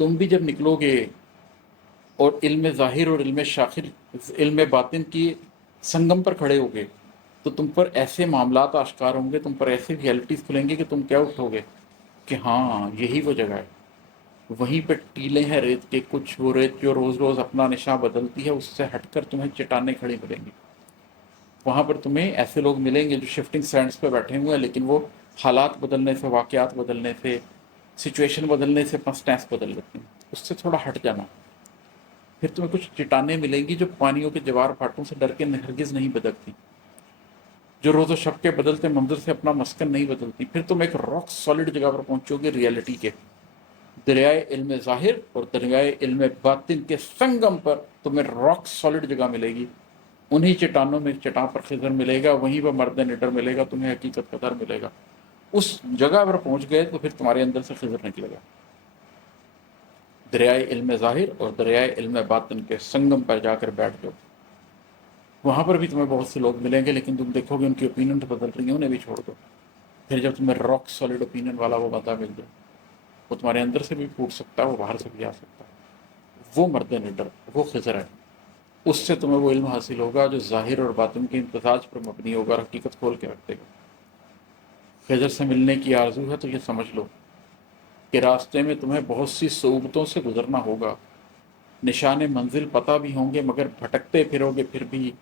तुम भी जब निकलोगे और इल्म ज़ाहिर और इल्म शाखिर, इल्म बातिन की संगम पर खड़े होगे, तो तुम पर ऐसे मामलात आश्कार होंगे, तुम पर ऐसे रियलिटीज़ खुलेंगी कि तुम क्या उठोगे कि हाँ यही वो जगह है। वहीं पे टीले हैं रेत के, कुछ वो रेत जो रोज़ रोज़ अपना निशान बदलती है, उससे हटकर तुम्हें चट्टानें खड़ी मिलेंगी। वहाँ पर तुम्हें ऐसे लोग मिलेंगे जो शिफ्टिंग सैंड्स पे बैठे हुए हैं, लेकिन वो हालात बदलने से, वाक़यात बदलने से, सिचुएशन बदलने से अपना स्टैंस बदल लेते हैं। उससे थोड़ा हट जाना। फिर तुम्हें कुछ चट्टानें मिलेंगी जो पानियों के जवार फाटों से डर के हरगिज़ नहीं बदकती, जो रोज़ो शब के बदलते मंजर से अपना मस्कन नहीं बदलती। फिर तुम एक रॉक सॉलिड जगह पर पहुंचोगे, रियलिटी के दरियाए इल्म ज़ाहिर और दरियाए इल्म बातिन के संगम पर तुम्हें रॉक सॉलिड जगह मिलेगी। उन्हीं चट्टानों में चट्टान पर खिज़र मिलेगा, वहीं पर मर्द निडर मिलेगा, तुम्हें हकीकत का दर मिलेगा। उस जगह पर पहुंच गए तो फिर तुम्हारे अंदर से खिज़र निकलेगा। दरियाए इल्म ज़ाहिर और दरियाए इल्म बातिन के संगम पर जाकर बैठ जाओ। वहाँ पर भी तुम्हें बहुत से लोग मिलेंगे, लेकिन तुम देखोगे उनकी ओपिनियन बदल रही है, उन्हें भी छोड़ दो। फिर जब तुम्हें रॉक सॉलिड ओपिनियन वाला वो बंदा मिल जाए, वो तुम्हारे अंदर से भी फूट सकता है, वो बाहर से भी आ सकता है, वो मर्द निडर, वो खिज़र है। उससे तुम्हें वो इल्म हासिल होगा जो ज़ाहिर और बातिन के इम्तिजाज पर मबनी होगा और हकीकत खोल के रख देगा। खिज़र से मिलने की आरज़ू है तो ये समझ लो कि रास्ते में तुम्हें बहुत सी सोबतों से गुजरना होगा। निशाने मंजिल पता भी होंगे, मगर भटकते फिरोगे फिर भी।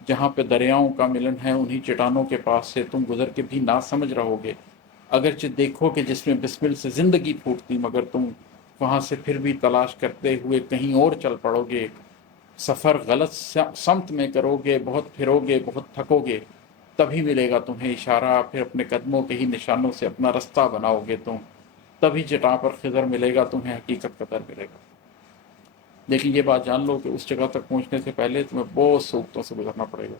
जहाँ पे दरियाओं का मिलन है, उन्हीं चट्टानों के पास से तुम गुजर के भी ना समझ रहोगे। अगरचे देखो कि जिसमें बिस्मिल से ज़िंदगी फूटती, मगर तुम वहाँ से फिर भी तलाश करते हुए कहीं और चल पड़ोगे। सफ़र गलत समत में करोगे, बहुत फिरोगे, बहुत थकोगे, तभी मिलेगा तुम्हें इशारा। फिर अपने कदमों के ही निशानों से अपना रास्ता बनाओगे तुम, तभी चट्टान पर खिज़र मिलेगा, तुम्हें हकीकत का दर मिलेगा। लेकिन ये बात जान लो कि उस जगह तक पहुंचने से पहले तुम्हें बहुत सूबतों से गुजरना पड़ेगा,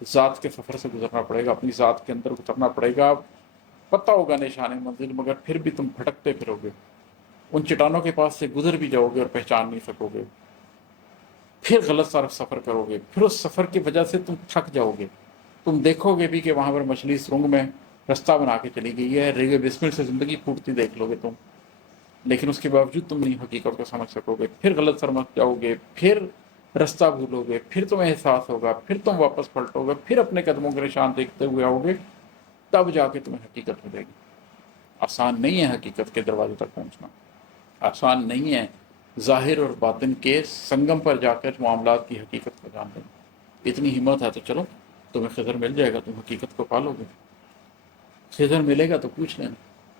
ज़ात के सफ़र से गुजरना पड़ेगा, अपनी ज़ात के अंदर उतरना पड़ेगा। पता होगा निशाने मंजिल, मगर फिर भी तुम भटकते फिरोगे। उन चट्टानों के पास से गुजर भी जाओगे और पहचान नहीं सकोगे। फिर गलत तरफ सफ़र करोगे, फिर उस सफ़र की वजह से तुम थक जाओगे। तुम देखोगे भी कि वहाँ पर मछली सुरंग में रास्ता बना के चली गई है, रेगे बिस्मिल से ज़िंदगी फूटती देख लोगे तुम, लेकिन उसके बावजूद तुम नहीं हकीकत को समझ सकोगे। फिर गलत समझ जाओगे, फिर रास्ता भूलोगे, फिर तुम्हें एहसास होगा, फिर तुम वापस पलटोगे, फिर अपने कदमों के निशान देखते हुए आओगे, तब जाके तुम्हें हकीकत मिलेगी। आसान नहीं है हकीकत के दरवाजे तक पहुँचना, आसान नहीं है ज़ाहिर और बातिन के संगम पर जाकर मामलात की हकीकत को जान लेना। इतनी हिम्मत है तो चलो, तुम्हें खिज़र मिल जाएगा, तुम हकीकत को पालोगे। खिज़र मिलेगा तो पूछ लेना।